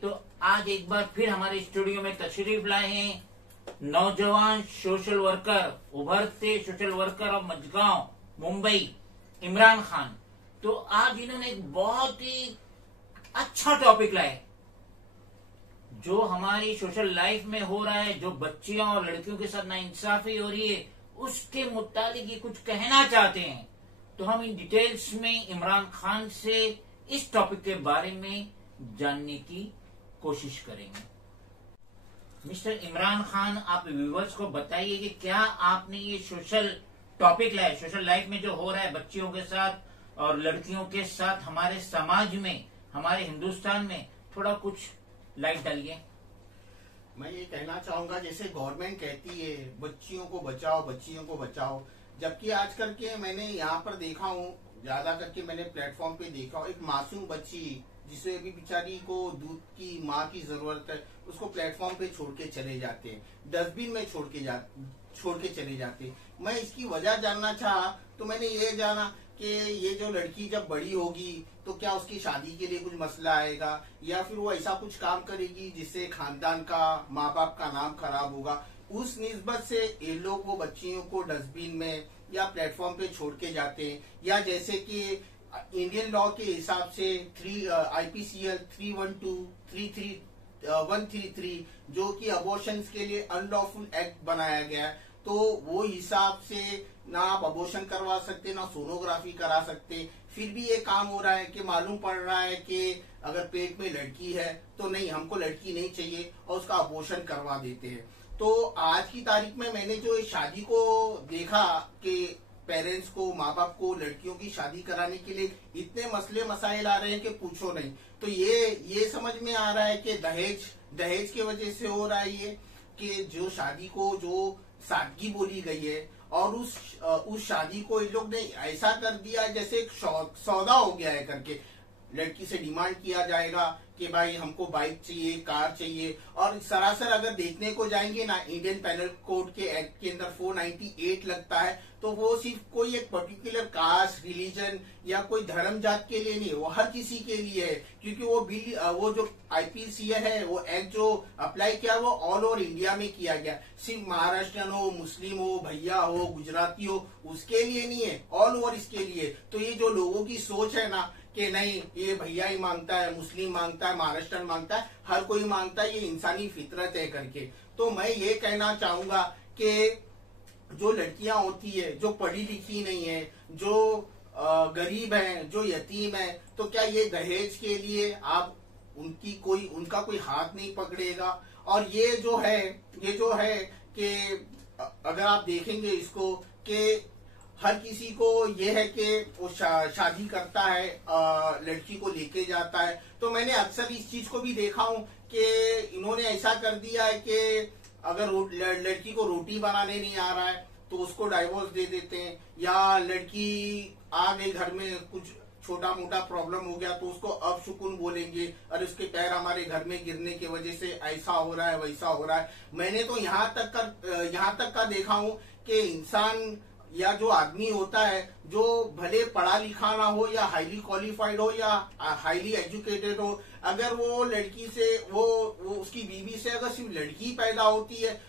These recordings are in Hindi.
तो आज एक बार फिर हमारे स्टूडियो में तशरीफ लाए हैं नौजवान सोशल वर्कर, उभरते social worker of Mazgaon Mumbai, Imran Khan. तो आज इन्होंने एक बहुत ही अच्छा टॉपिक लाए जो हमारी सोशल लाइफ में हो रहा है, जो बच्चियों और लड़कियों के साथ नाइंसाफी हो रही है, उसके मुताबिक ये कुछ कहना चाहते हैं। तो हम इन डिटेल्स में इमरान खान से इस टॉपिक के बारे में जानने की कोशिश करेंगे। मिस्टर इमरान खान, आप व्यूअर्स को बताइए कि क्या आपने ये सोशल टॉपिक लाया, सोशल लाइफ में जो हो रहा है बच्चियों के साथ और लड़कियों के साथ हमारे समाज में, हमारे हिंदुस्तान में, थोड़ा कुछ लाइट डालिए। मैं ये कहना चाहूंगा, जैसे गवर्नमेंट कहती है बच्चियों को बचाओ, बच्चियों को बचाओ, जबकि आज करके मैंने यहाँ पर देखा हूँ, ज्यादा करके मैंने प्लेटफॉर्म पे देखा हूँ, एक मासूम बच्ची जिसे अभी बेचारी को दूध की माँ की जरूरत है, उसको प्लेटफॉर्म पे छोड़ के चले जाते हैं, डस्टबिन में छोड़ के चले जाते हैं। मैं इसकी वजह जानना चाहा तो मैंने ये जाना कि ये जो लड़की जब बड़ी होगी तो क्या उसकी शादी के लिए कुछ मसला आएगा, या फिर वो ऐसा कुछ काम करेगी जिससे खानदान का, माँ बाप का नाम खराब होगा। उस निस्बत से ये लोग वो बच्चियों को डस्टबिन में या प्लेटफॉर्म पे छोड़ के जाते हैं। या जैसे कि इंडियन लॉ के हिसाब से IPCL 312-133 जो कि अबॉर्शंस के लिए अनलॉफुल एक्ट बनाया गया है, तो वो हिसाब से ना आप अबॉर्शन करवा सकते, ना सोनोग्राफी करा सकते। फिर भी ये काम हो रहा है कि मालूम पड़ रहा है कि अगर पेट में लड़की है तो नहीं, हमको लड़की नहीं चाहिए और उसका अबॉर्शन करवा देते हैं। तो आज की तारीख में मैंने जो इस शादी को देखा कि पेरेंट्स को, माँ बाप को लड़कियों की शादी कराने के लिए इतने मसले मसाइल आ रहे हैं कि पूछो नहीं। तो ये समझ में आ रहा है कि दहेज की वजह से हो रहा है ये, कि जो शादी को जो सादगी बोली गई है और उस शादी को इन लोग ने ऐसा कर दिया जैसे एक सौदा हो गया है करके। लड़की से डिमांड किया जाएगा कि भाई हमको बाइक चाहिए, कार चाहिए, और सरासर अगर देखने को जाएंगे ना, इंडियन पैनल कोड के एक्ट के अंदर 498 लगता है, तो वो सिर्फ कोई एक पर्टिकुलर कास्ट, रिलीजन या कोई धर्म जात के लिए नहीं, वो हर किसी के लिए है। क्योंकि वो जो IPCL है, वो एक्ट जो अप्लाई किया वो ऑल ओवर इंडिया में किया गया, सिर्फ महाराष्ट्रियन हो, मुस्लिम हो, भैया हो, गुजराती हो, उसके लिए नहीं है, ऑल ओवर इसके लिए। तो ये जो लोगों की सोच है ना कि नहीं ये भैया ही मांगता है, मुस्लिम मांगता है, महाराष्ट्र मांगता है, हर कोई मांगता है, ये इंसानी फितरत है करके। तो मैं ये कहना चाहूंगा कि जो लड़कियां होती है, जो पढ़ी लिखी नहीं है, जो गरीब हैं, जो यतीम है, तो क्या ये दहेज के लिए आप उनका कोई हाथ नहीं पकड़ेगा। और ये जो है कि अगर आप देखेंगे इसको कि हर किसी को ये है कि वो शादी करता है, लड़की को लेके जाता है। तो मैंने अक्सर इस चीज को भी देखा हूं कि इन्होंने ऐसा कर दिया है कि अगर लड़की को रोटी बनाने नहीं आ रहा है तो उसको डाइवोर्स दे देते हैं, या लड़की आ गई घर में, कुछ छोटा मोटा प्रॉब्लम हो गया तो उसको अपशुकुन बोलेंगे, और उसके पैर हमारे घर में गिरने की वजह से ऐसा हो रहा है, वैसा हो रहा है। मैंने तो यहाँ तक का देखा हूँ कि इंसान या जो आदमी होता है, जो भले पढ़ा लिखा ना हो या हाईली क्वालिफाइड हो या हाईली एजुकेटेड हो, अगर वो लड़की से वो उसकी बीवी से अगर सिर्फ लड़की पैदा होती है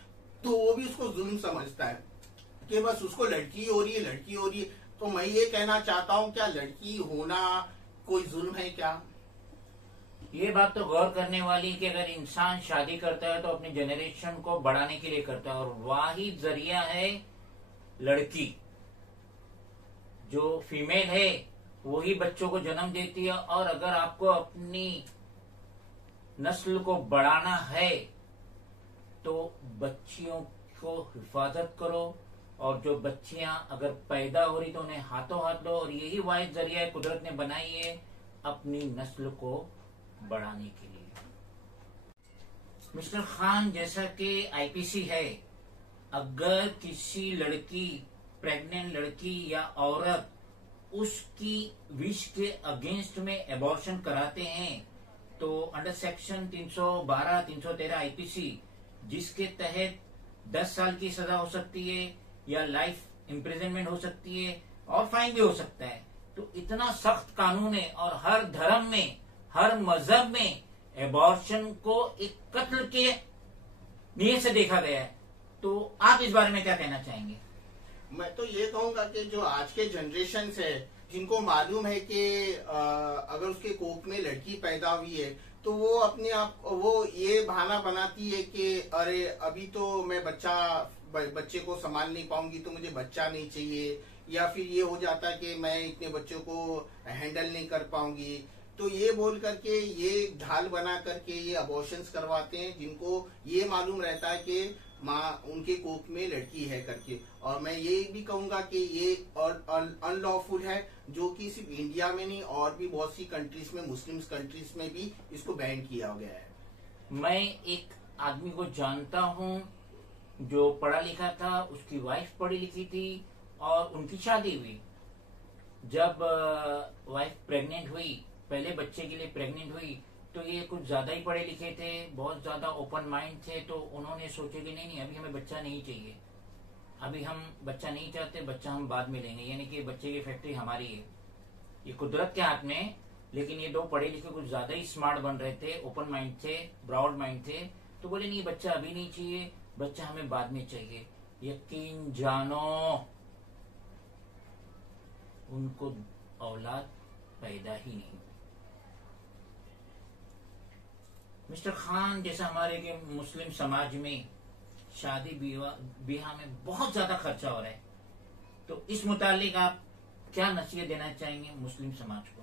तो वो भी उसको जुल्म समझता है कि बस उसको लड़की हो रही है। तो मैं ये कहना चाहता हूँ, क्या लड़की होना कोई जुल्म है क्या? ये बात तो गौर करने वाली कि अगर इंसान शादी करता है तो अपनी जनरेशन को बढ़ाने के लिए करता है, और वही जरिया है लड़की। जो फीमेल है वही बच्चों को जन्म देती है, और अगर आपको अपनी नस्ल को बढ़ाना है तो बच्चियों को हिफाजत करो, और जो बच्चियां अगर पैदा हो रही तो उन्हें हाथों हाथ लो, और यही वाहिद जरिया है कुदरत ने बनाई है अपनी नस्ल को बढ़ाने के लिए। मिस्टर खान, जैसा कि IPC है, अगर किसी लड़की, प्रेग्नेंट लड़की या औरत उसकी विश के अगेंस्ट में एबॉर्शन कराते हैं तो अंडर सेक्शन 312, 313 IPC, जिसके तहत 10 साल की सजा हो सकती है या लाइफ इम्प्रिजनमेंट हो सकती है और फाइन भी हो सकता है। तो इतना सख्त कानून है, और हर धर्म में, हर मजहब में एबॉर्शन को एक कत्ल के नीयत से देखा गया है। तो आप इस बारे में क्या कहना चाहेंगे? मैं तो ये कहूंगा कि जो आज के जनरेशन है, जिनको मालूम है कि अगर उसके कोख में लड़की पैदा हुई है तो वो अपने आप वो ये बहाना बनाती है कि अरे अभी तो मैं बच्चे को संभाल नहीं पाऊंगी तो मुझे बच्चा नहीं चाहिए, या फिर ये हो जाता है कि मैं इतने बच्चों को हैंडल नहीं कर पाऊंगी। तो ये बोल करके ये ढाल बना करके ये अबॉर्शंस करवाते हैं, जिनको ये मालूम रहता है कि माँ उनके कोख में लड़की है करके। और मैं ये भी कहूंगा कि ये अनलॉफुल है, जो कि सिर्फ इंडिया में नहीं और भी बहुत सी कंट्रीज में, मुस्लिम कंट्रीज में भी इसको बैन किया गया है। मैं एक आदमी को जानता हूँ जो पढ़ा लिखा था, उसकी वाइफ पढ़ी लिखी थी और उनकी शादी हुई। जब वाइफ प्रेग्नेंट हुई, पहले बच्चे के लिए प्रेग्नेंट हुई, तो ये कुछ ज्यादा ही पढ़े लिखे थे, बहुत ज्यादा ओपन माइंड थे। तो उन्होंने सोचे कि नहीं अभी हमें बच्चा नहीं चाहिए, अभी हम बच्चा नहीं चाहते, बच्चा हम बाद में लेंगे, यानी कि बच्चे की फैक्ट्री हमारी है। ये कुदरत के हाथ में। लेकिन ये दो पढ़े लिखे कुछ ज्यादा ही स्मार्ट बन रहे थे, ओपन माइंड थे, ब्रॉड माइंड थे। तो बोले नहीं बच्चा अभी नहीं चाहिए, बच्चा हमें बाद में चाहिए। यकीन जानो उनको औलाद पैदा ही नहीं। मिस्टर खान, जैसा हमारे के मुस्लिम समाज में शादी ब्याह में बहुत ज्यादा खर्चा हो रहा है, तो इस मुतालिक आप क्या नसीहत देना चाहेंगे मुस्लिम समाज को?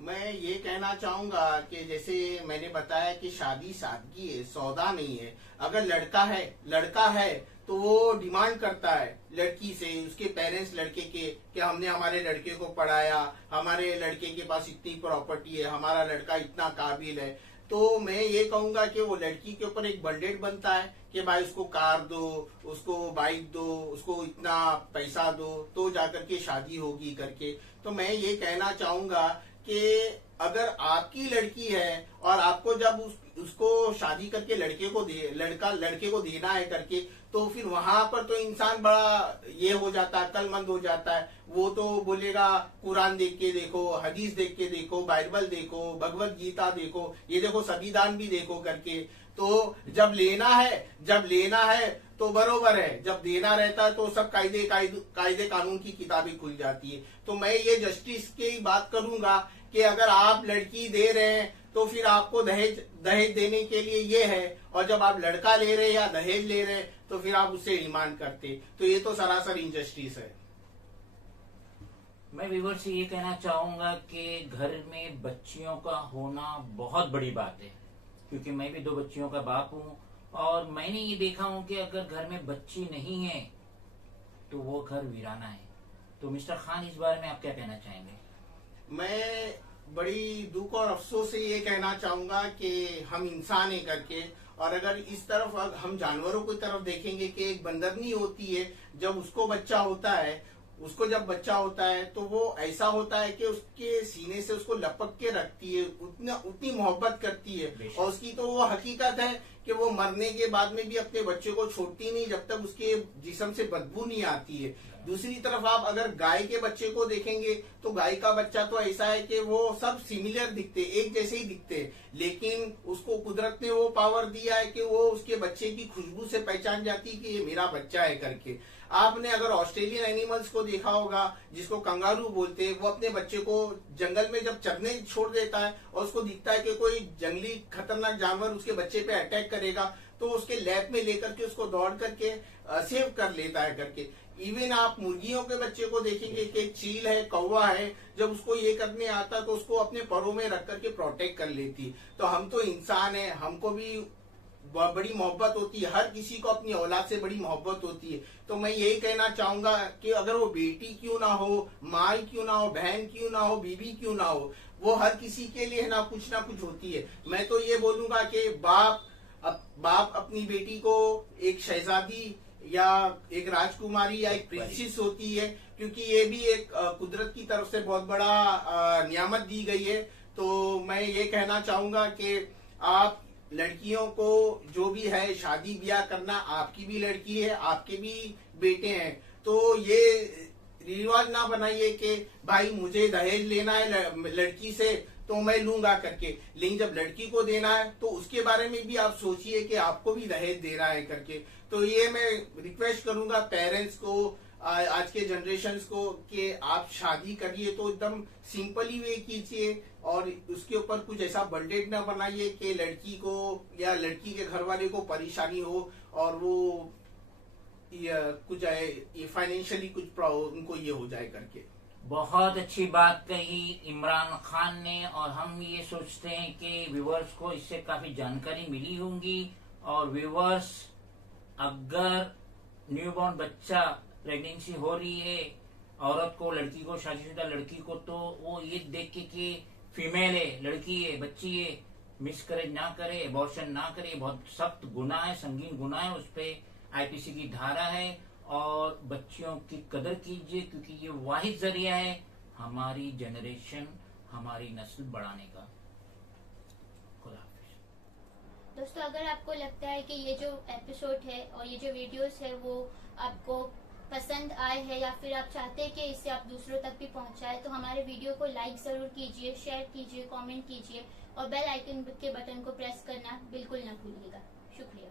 मैं ये कहना चाहूंगा कि जैसे मैंने बताया कि शादी सादगी है, सौदा नहीं है। अगर लड़का है तो वो डिमांड करता है लड़की से, उसके पेरेंट्स लड़के के, कि हमने हमारे लड़के को पढ़ाया, हमारे लड़के के पास इतनी प्रॉपर्टी है, हमारा लड़का इतना काबिल है। तो मैं ये कहूंगा कि वो लड़की के ऊपर एक बंडेड बनता है कि भाई उसको कार दो, उसको बाइक दो, उसको इतना पैसा दो तो जाकर के शादी होगी करके। तो मैं ये कहना चाहूंगा कि अगर आपकी लड़की है और आपको जब उसको शादी करके लड़के को देना है करके, तो फिर वहां पर तो इंसान बड़ा ये हो जाता है, अक्लमंद हो जाता है। वो तो बोलेगा कुरान देख के देखो, हदीस देख के देखो, बाइबल देखो, भगवत गीता देखो, ये देखो संविधान भी देखो करके। तो जब लेना है तो बरोबर है, जब देना रहता है तो सब कायदे कानून की किताबें खुल जाती है। तो मैं ये जस्टिस की बात करूंगा कि अगर आप लड़की दे रहे हैं तो फिर आपको दहेज देने के लिए ये है, और जब आप लड़का ले रहे हैं या दहेज ले रहे हैं तो फिर आप उससे डिमांड करते। तो ये तो सरासर इनजस्टिस है। मैं व्यूअर से ये कहना चाहूंगा कि घर में बच्चियों का होना बहुत बड़ी बात है, क्योंकि मैं भी 2 बच्चियों का बाप हूँ और मैंने ये देखा हूँ कि अगर घर में बच्ची नहीं है तो वो घर वीराना है। तो मिस्टर खान, इस बारे में आप क्या कहना चाहेंगे? मैं बड़ी दुख और अफसोस से ये कहना चाहूंगा कि हम इंसान है करके, और अगर इस तरफ हम जानवरों की तरफ देखेंगे कि एक बंदरनी होती है, जब उसको जब बच्चा होता है तो वो ऐसा होता है कि उसके सीने से उसको लपक के रखती है, उतनी मोहब्बत करती है। और उसकी तो वो हकीकत है कि वो मरने के बाद में भी अपने बच्चे को छोड़ती नहीं जब तक उसके जिस्म से बदबू नहीं आती है। दूसरी तरफ आप अगर गाय के बच्चे को देखेंगे तो गाय का बच्चा तो ऐसा है कि वो सब सिमिलर दिखते, एक जैसे ही दिखते, लेकिन उसको कुदरत ने वो पावर दिया है कि वो उसके बच्चे की खुशबू से पहचान जाती कि ये मेरा बच्चा है करके। आपने अगर ऑस्ट्रेलियन एनिमल्स को देखा होगा, जिसको कंगारू बोलते हैं, वो अपने बच्चे को जंगल में जब चरने छोड़ देता है और उसको दिखता है कि कोई जंगली खतरनाक जानवर उसके बच्चे पे अटैक करेगा, तो उसके लैब में लेकर के उसको दौड़ करके सेव कर लेता है करके। इवन आप मुर्गियों के बच्चे को देखेंगे कि चील है, कौवा है, जब उसको ये करने आता तो उसको अपने परों में रख करके प्रोटेक्ट कर लेती। तो हम तो इंसान है, हमको भी बड़ी मोहब्बत होती है, हर किसी को अपनी औलाद से बड़ी मोहब्बत होती है। तो मैं यही कहना चाहूंगा कि अगर वो बेटी क्यों ना हो, माँ क्यों ना हो, बहन क्यों ना हो, बीवी क्यों ना हो, वो हर किसी के लिए ना कुछ होती है। मैं तो ये बोलूंगा कि बाप अपनी बेटी को एक शहजादी या एक राजकुमारी या एक प्रिंसेस होती है, क्योंकि ये भी एक कुदरत की तरफ से बहुत बड़ा नियामत दी गई है। तो मैं ये कहना चाहूंगा कि आप लड़कियों को जो भी है शादी ब्याह करना, आपकी भी लड़की है, आपके भी बेटे हैं, तो ये रिवाज ना बनाइए कि भाई मुझे दहेज लेना है लड़की से तो मैं लूंगा करके, लेकिन जब लड़की को देना है तो उसके बारे में भी आप सोचिए कि आपको भी दहेज देना है करके। तो ये मैं रिक्वेस्ट करूंगा पेरेंट्स को, आज के जनरेशन को, कि आप शादी करिए तो एकदम सिंपली वे कीजिए और उसके ऊपर कुछ ऐसा बर्डन ना बनाइए कि लड़की को या लड़की के घर वाले को परेशानी हो और वो कुछ ये फाइनेंशियली कुछ उनको ये हो जाए करके। बहुत अच्छी बात कही इमरान खान ने, और हम ये सोचते हैं कि व्यूवर्स को इससे काफी जानकारी मिली होंगी। और व्यूवर्स, अगर न्यूबॉर्न बच्चा प्रेगनेंसी हो रही है औरत को, लड़की को, शादीशुदा लड़की को, तो वो ये देख के कि फीमेल है, लड़की है, बच्ची है, मिसकरेज ना करे, एबॉर्शन ना करे। बहुत सख्त गुनाह है, संगीन गुनाह है, उस पे आईपीसी की धारा है। और बच्चियों की कदर कीजिए क्योंकि ये वाहिद जरिया है हमारी जनरेशन, हमारी नस्ल बढ़ाने का। खुदा हाफिज। दोस्तों, अगर आपको लगता है कि ये जो एपिसोड है और ये जो वीडियोस है वो आपको पसंद आए हैं या फिर आप चाहते हैं कि इससे आप दूसरों तक भी पहुंचाए, तो हमारे वीडियो को लाइक जरूर कीजिए, शेयर कीजिए, कमेंट कीजिए और बेल आइकन के बटन को प्रेस करना बिल्कुल ना भूलिएगा। शुक्रिया।